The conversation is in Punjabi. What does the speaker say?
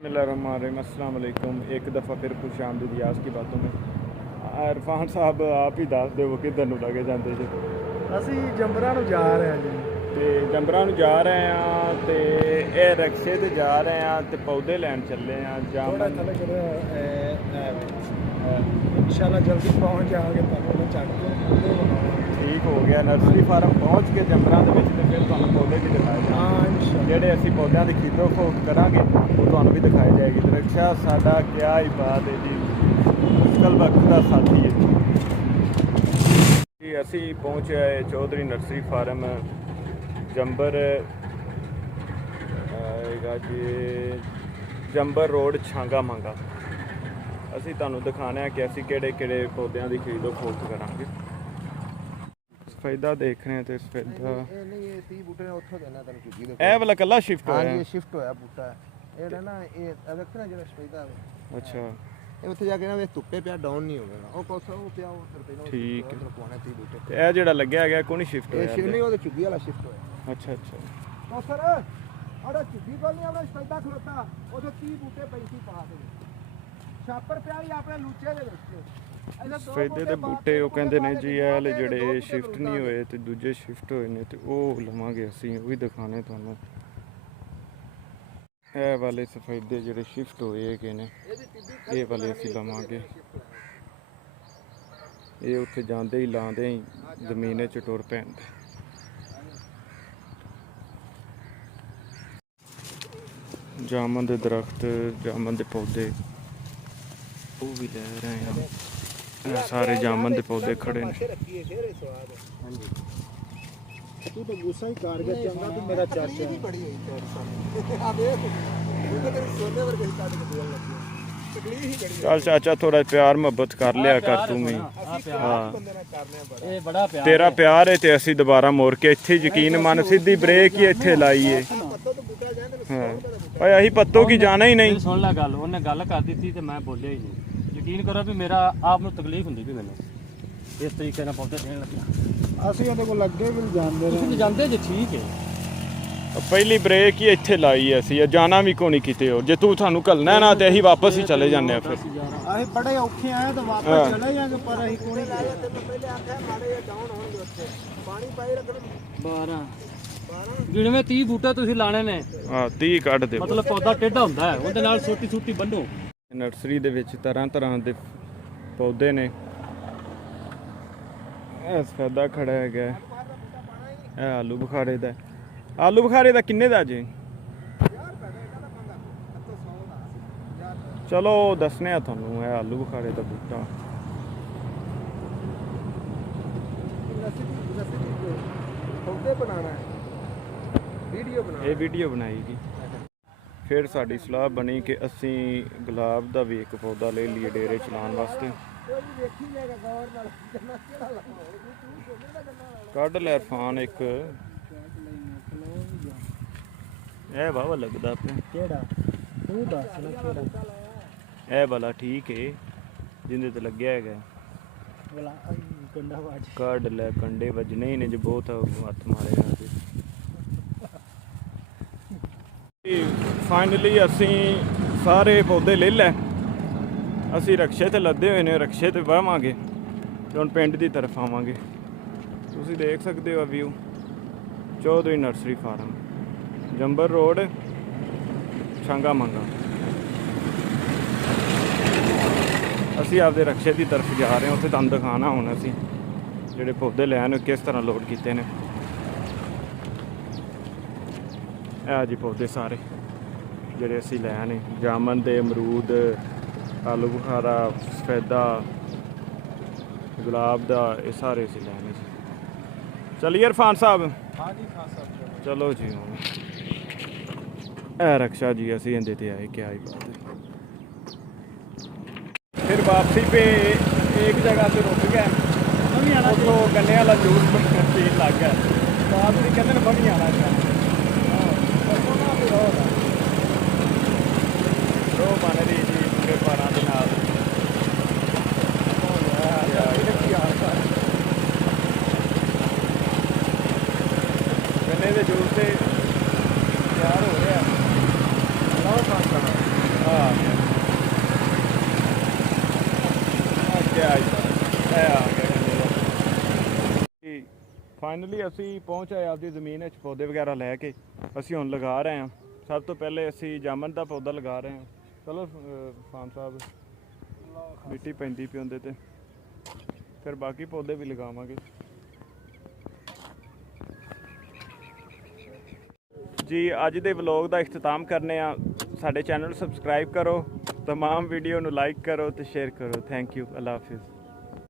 अस्सलाम वालेकुम। एक दफ़ा फिर खुश आमदीद यास की बातों में। इरफान साहब आप ही दस दो किधर ਨੂੰ लगे जाते जी? ਅਸੀਂ ਜੰਬਰਾਂ ਨੂੰ ਜਾ ਰਹੇ ਹਾਂ ਜੀ। ਤੇ ਜੰਬਰਾਂ ਨੂੰ ਜਾ ਰਹੇ ਆ ਤੇ ਇਹ ਰਕਸ਼ੇ ਤੇ ਜਾ ਰਹੇ ਆ ਤੇ ਪੌਦੇ ਲੈਣ ਚੱਲੇ ਆ ਥੋੜਾ ਜਾਮਨ। ਥੱਲੇ ਕਰੋ ਇਨਸ਼ਾਅੱਲਾ ਜਲਦੀ ਪਹੁੰਚ ਜਾਵਾਂਗੇ ਤੁਹਾਨੂੰ ਉਹ ਚੱਕ ਕੇ ਪੌਦੇ ਬਣਾਉਣੇ। ਠੀਕ ਹੋ ਗਿਆ। ਨਰਸਰੀ ਫਾਰਮ ਪਹੁੰਚ ਕੇ ਜੰਬਰਾਂ ਦੇ ਵਿੱਚ ਤੇ ਫਿਰ ਤੁਹਾਨੂੰ ਪੌਦੇ ਵੀ ਦਿਖਾਏ ਜਾਣਗੇ। ਹਾਂ ਇਨਸ਼ਾਅੱਲਾ ਜਿਹੜੇ ਅਸੀਂ ਪੌਦਿਆਂ ਦੀ ਖੀਦੋ ਖੋਟ ਕਰਾਂਗੇ ਉਹ ਤੁਹਾਨੂੰ ਵੀ ਦਿਖਾਈ ਜਾਏਗੀ। ਤੇ ਰਕਸ਼ਾ ਸਾਡਾ ਕਿਆ ਹੀ ਬਾਤ ਹੈ ਜੀ, ਮੁਸ਼ਕਲ ਵਕਤ ਦਾ ਸਾਥੀ ਹੈ ਜੀ। ਅਸੀਂ ਪਹੁੰਚੇ ਹੈ ਚੌਧਰੀ ਨਰਸਰੀ ਫਾਰਮ ਜੰਬਰ ਆਏਗਾ ਜੀ, ਜੰਬਰ ਰੋਡ ਛਾਂਗਾ ਮਾਂਗਾ। ਅਸੀਂ ਤੁਹਾਨੂੰ ਦਿਖਾਣਾ ਹੈ ਕਿ ਅਸੀਂ ਕਿਹੜੇ ਕਿਹੜੇ ਪੌਦਿਆਂ ਦੀ ਖਰੀਦੋ ਫਰੋਖਤ ਕਰਾਂਗੇ। ਸਫੈਦਾ ਦੇਖ ਰਹੇ ਹਾਂ ਤੇ ਸਫੈਦਾ ਇਹ ਨਹੀਂ ਇਹ 30 ਬੂਟੇ ਨੇ ਉੱਥੋਂ ਦੇਣਾ ਤੁਹਾਨੂੰ ਚੁੱਕੀ ਦੇ। ਇਹ ਵਾਲਾ ਕੱਲਾ ਸ਼ਿਫਟ ਹਾਂ ਹੋਇਆ? ਜੀ ਇਹ ਸ਼ਿਫਟ ਹੋਇਆ ਬੂਟਾ ਇਹਦਾ ਨਾ ਇਹ ਦੇਖਣਾ ਜਿਹੜਾ ਸਪੈਦਾ ਅੱਛਾ ਇਹ ਉੱਥੇ ਜਾ ਕੇ ਨਾ ਇਹ ਧੁੱਪੇ ਪਿਆ ਡਾਊਨ ਨਹੀਂ ਹੋਵੇਗਾ। ਉਹ ਕੋਸਾ ਉਹ ਪਿਆ ਉਹ ਤਰਪੇ ਠੀਕ ਹੈ। ਰਖਵਾਉਣੇ 30 ਬੂਟੇ ਤੇ ਇਹ ਜਿਹੜਾ ਲੱਗਿਆ ਹੈਗਾ ਕੋਈ ਨਹੀਂ ਸ਼ਿਫਟ ਇਹ ਹੋਇਆ? ਸ਼ਿਵਨੀ ਉਹਦੇ ਚੁੱਗੀ ਵਾਲਾ ਸ਼ਿਫਟ ਹੋਇਆ। ਅੱਛਾ ਅੱਛਾ। तो सर अरे चुग्गी कोल नहीं अपना स्पैदा खलोता उधर 30 बूटे 35 पा दे छापर पे आई अपने लूचे दे ਵਿੱਚ ਸਫੈਦੇ ਦੇ ਬੂਟੇ ਉਹ ਕਹਿੰਦੇ ਨੇ ਜੀ ਇਹ ਵਾਲੇ ਜਿਹੜੇ ਸ਼ਿਫਟ ਨਹੀਂ ਹੋਏ ਤੇ ਦੂਜੇ ਸ਼ਿਫਟ ਹੋਏ ਨੇ ਤੇ ਉਹ ਲਵਾਂਗੇ ਅਸੀਂ, ਉਹ ਵੀ ਦਿਖਾਣੇ ਤੁਹਾਨੂੰ। ਇਹ ਵਾਲੇ ਸਫੈਦੇ ਜਿਹੜੇ ਸ਼ਿਫਟ ਹੋਏ ਹੈਗੇ ਨੇ ਇਹ ਵਾਲੇ ਅਸੀਂ ਲਵਾਂਗੇ। ਇਹ ਉੱਥੇ ਜਾਂਦੇ ਹੀ ਲਾਉਂਦੇ ਹੀ ਜ਼ਮੀਨ 'ਚ ਟੁਰ ਪੈਂਦੇ। ਜਾਮਨ ਦੇ ਦਰਖਤ, ਜਾਮਨ ਦੇ ਪੌਦੇ ਉਹ ਵੀ ਲੈ ਰਹੇ ਹਾਂ। ਇਹ ਸਾਰੇ ਜਾਮਨ ਦੇ ਪੌਦੇ ਖੜੇ ਨੇ। ਹਾਂਜੀ तू तो गुस्सा ही कार गया चंगा तू मेरा चाचा है बड़ी हुई तेरी आ देख तू तो तेरे सोने वर्गे काट के बोल लगी तकलीफ ही बड़ी। ਚੱਲ ਚਾਚਾ ਥੋੜਾ ਪਿਆਰ ਮੁਹੱਬਤ ਕਰ ਲਿਆ ਕਰ ਤੂੰ ਵੀ। ਹਾਂ ਬੰਦੇ ਨਾਲ ਕਰਨੇ ਬੜਾ ਇਹ ਬੜਾ ਪਿਆਰ ਤੇਰਾ ਪਿਆਰ ਹੈ ਤੇ ਅਸੀਂ ਦੁਬਾਰਾ ਮੋੜ ਕੇ ਇੱਥੇ ਯਕੀਨ ਮੰਨ ਸਿੱਧੀ ਬ੍ਰੇਕ ਹੀ ਇੱਥੇ ਲਾਈਏ। ਪੱਤੋ ਤੋਂ ਬੂਟਾ ਜਾਂਦੇ ਹਾਂ ਓਏ ਅਸੀਂ ਪੱਤੋਂ ਕੀ ਜਾਣਾ ਹੀ ਨਹੀਂ। ਸੁਣ ਲੈ ਗੱਲ, ਉਹਨੇ ਗੱਲ ਕਰ ਦਿੱਤੀ ਤੇ ਮੈਂ ਬੋਲਿਆ ਹੀ ਨਹੀਂ। ਯਕੀਨ ਕਰੋ ਵੀ ਮੇਰਾ ਆਪ ਨੂੰ ਤਕਲੀਫ ਹੁੰਦੀ ਵੀ ਮੈਨੂੰ ਇਸ ਤਰੀਕੇ ਨਾਲ ਪੌਦੇ ਦੇਣ ਲੱਗਿਆ। ਅਸੀਂ ਉਹਦੇ ਕੋਲ ਅੱਗੇ ਵੀ ਜਾਂਦੇ ਤੁਸੀਂ ਤਾਂ ਜਾਂਦੇ ਜੇ ਠੀਕ ਹੈ। ਪਹਿਲੀ ਬ੍ਰੇਕ ਹੀ ਇੱਥੇ ਲਾਈ ਹੈ ਅਸੀਂ, ਜਾਣਾ ਵੀ ਕੋਣੀ ਕਿਤੇ ਹੋਰ। ਜੇ ਤੂੰ ਸਾਨੂੰ ਘੱਲਣਾ ਨਾ ਤੇ ਅਸੀਂ ਵਾਪਸ ਹੀ ਚਲੇ ਜਾਂਦੇ ਆ। ਫਿਰ ਅਸੀਂ ਬੜੇ ਔਖੇ ਆਏ ਤਾਂ ਵਾਪਸ ਚਲੇ ਜਾਾਂਗੇ ਪਰ ਅਸੀਂ ਕੋਣੀ ਲਾਇਆ ਤੇ ਪਹਿਲੇ ਆਖਿਆ ਮਾੜੇ ਜਿਹਾ ਡਾਊਨ ਹੋਣਗੇ ਉੱਥੇ ਪਾਣੀ ਪਾਈ ਰੱਖਣ 12 ਗਿਣਵੇਂ 30 ਬੂਟੇ ਤੁਸੀਂ ਲਾਣੇ ਨੇ। ਹਾਂ 30 ਕੱਢ ਦੇ। ਮਤਲਬ ਪੌਦਾ ਟੇਢਾ ਹੁੰਦਾ ਹੈ, ਉਹਦੇ ਨਾਲ ਛੋਟੀ ਛੋਟੀ ਬੰਨੋ। ਨਰਸਰੀ ਦੇ ਵਿੱਚ ਤਰ੍ਹਾਂ ਤਰ੍ਹਾਂ ਦੇ ਪੌਦੇ ਨੇ। ਇਹ ਸਫੈਦਾ ਖੜਾ ਹੈਗਾ, ਇਹ ਆਲੂ ਬੁਖਾਰੇ ਦਾ। ਆਲੂ ਬੁਖਾਰੇ ਦਾ ਕਿੰਨੇ ਦਾ ਜੀ? ਚਲੋ ਦੱਸਨੇ ਆ ਤੁਹਾਨੂੰ। ਇਹ ਆਲੂ ਬੁਖਾਰੇ ਦਾ ਬੂਟਾ ਪੌਦੇ ਬਣਾਉਣਾ ਹੈ ਵੀਡੀਓ ਬਣਾਉਣਾ। ਇਹ ਵੀਡੀਓ ਬਣਾਏਗੀ। ਫਿਰ ਸਾਡੀ ਸਲਾਹ ਬਣੀ ਕਿ ਅਸੀਂ ਗੁਲਾਬ ਦਾ ਵੀ ਇੱਕ ਪੌਦਾ ਲੈ ਲਈਏ ਡੇਰੇ ਚਲਾਉਣ ਵਾਸਤੇ। ਕੱਢ ਲੈ ਇਰਫਾਨ ਇੱਕ। ਇਹ ਵਾਵਾ ਲੱਗਦਾ ਪਿਆ। ਕਿਹੜਾ ਤੂੰ ਦੱਸ ਨਾ ਕਿਹੜਾ ਇਹ ਵਾਲਾ ਠੀਕ ਹੈ ਜਿੰਦੇ ਤੇ ਲੱਗਿਆ ਹੈਗਾ। ਬਲਾ ਕੰਡਾ ਵਾਜ ਕੱਢ ਲੈ, ਕੰਡੇ ਵੱਜਣੇ ਹੀ ਨੇ ਜੇ ਬਹੁਤ ਹੱਥ ਮਾਰੇਗਾ ਤੇ। ਫਾਈਨਲੀ ਅਸੀਂ ਸਾਰੇ ਪੌਦੇ ਲੈ ਲੈ। ਅਸੀਂ ਰਕਸ਼ੇ ਤੇ ਲੱਦੇ ਹੋਏ ਨੇ, ਰਕਸ਼ੇ ਤੇ ਬਹਾਵਾਂਗੇ ਤੇ ਹੁਣ ਪਿੰਡ ਦੀ ਤਰਫ ਆਵਾਂਗੇ। ਤੁਸੀਂ ਦੇਖ ਸਕਦੇ ਹੋ view Chaudhary nursery farm Jambar road Changa Manga. ਅਸੀਂ ਆਪਦੇ ਰਕਸ਼ੇ ਦੀ ਤਰਫ ਜਾ ਰਹੇ ਹਾਂ, ਉੱਥੇ ਤੁਹਾਨੂੰ ਦਿਖਾਉਣਾ ਹੁਣ ਅਸੀਂ ਜਿਹੜੇ ਪੌਦੇ ਲੈਣ ਕਿਸ ਤਰ੍ਹਾਂ ਲੋਡ ਕੀਤੇ ਨੇ। ਇਹ ਜੀ ਪੌਦੇ ਸਾਰੇ ਜਿਹੜੇ ਅਸੀਂ ਲੈ ਨੇ, ਜਾਮਨ ਦੇ, ਅਮਰੂਦ, ਆਲੂ ਬੁਖਾਰਾ, ਸਫੈਦਾ, ਗੁਲਾਬ ਦਾ, ਇਹ ਸਾਰੇ ਅਸੀਂ ਲੈਣੇ ਸੀ। ਚਲਿਏ ਇਰਫਾਨ ਸਾਹਿਬ। ਹਾਂ ਜੀ ਖਾਨ ਸਾਹਿਬ ਚਲੋ ਜੀ ਹੁਣ ਇਹ ਰਕਸ਼ਾ ਜੀ ਅਸੀਂ ਇਹਦੇ ਤੇ आए क्या ही बात है। फिर वापसी पे एक जगह से रुक गए, तो गन्ने वाला जूस पीन लग गया। बाद में कहते बनी आना रो बन रही जी पूरे पारा के नाल। गन्ने के जूस से तैयार हो रहा। ਫਾਈਨਲੀ ਅਸੀਂ ਪਹੁੰਚ ਆਏ ਆਪਦੀ ਜ਼ਮੀਨ ਵਿੱਚ ਪੌਦੇ ਵਗੈਰਾ ਲੈ ਕੇ ਅਸੀਂ ਹੁਣ ਲਗਾ ਰਹੇ ਹਾਂ। ਸਭ ਤੋਂ ਪਹਿਲੇ ਅਸੀਂ ਜਾਮਨ ਦਾ ਪੌਦਾ ਲਗਾ ਰਹੇ ਹਾਂ। ਚਲੋ ਫਾਮ ਸਾਹਿਬ ਮਿੱਟੀ ਪੈਂਦੀ ਪਈ ਉਹਦੇ ਤੇ, ਫਿਰ ਬਾਕੀ ਪੌਦੇ ਵੀ ਲਗਾਵਾਂਗੇ ਜੀ। ਅੱਜ ਦੇ ਵਲੋਗ ਦਾ ਇਖਤਤਾਮ ਕਰਨੇ ਆ। ਸਾਡੇ ਚੈਨਲ ਨੂੰ ਸਬਸਕ੍ਰਾਈਬ ਕਰੋ, तमाम ਵੀਡੀਓ ਨੂੰ ਲਾਈਕ ਕਰੋ ਤੇ ਸ਼ੇਅਰ ਕਰੋ। Thank you. Allah Hafiz.